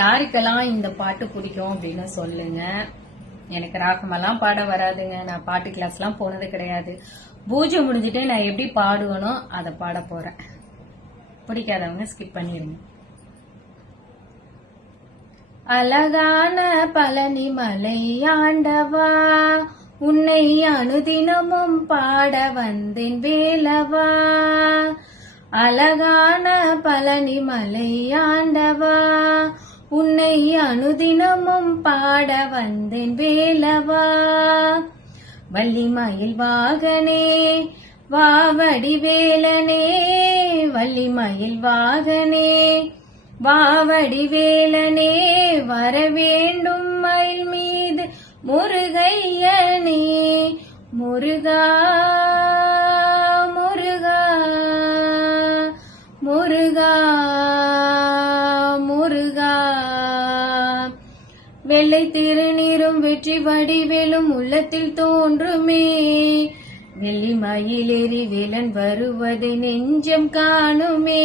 யாருக்கெல்லாம் இந்த பாட்டு பிடிக்கும் அப்படின்னு சொல்லுங்க. எனக்கு ராகமெல்லாம் பாட வராதுங்க. நான் பாட்டு கிளாஸ் எல்லாம் போனது கிடையாது. பூஜை முடிஞ்சுட்டு நான் எப்படி பாடுவனோ அதை பாட போறேன். பிடிக்காதவங்க ஸ்கிப் பண்ணிடுங்க. அழகான பழனி மலை ஆண்டவா, உன்னை அனுதினமும் பாட வந்தேன் வேலவா. அழகான பழனி மலை ஆண்டவா, உன்னை அனுதினமும் பாட வந்தேன் வேலவா. வள்ளிமயில் வாகனே வாவடி வேலனே, வள்ளிமயில் வாகனே வாவடி வேலனே, வர வேண்டும் மயில் மீது முருகையனே. முருகா முருகா முருகா முருகா. வெள்ளை திருநீரும் வெற்றி வடிவேலும் உள்ளத்தில் தோன்றுமே, வெள்ளி மயிலேறி வேலன் வருவதை நெஞ்சம் காணுமே.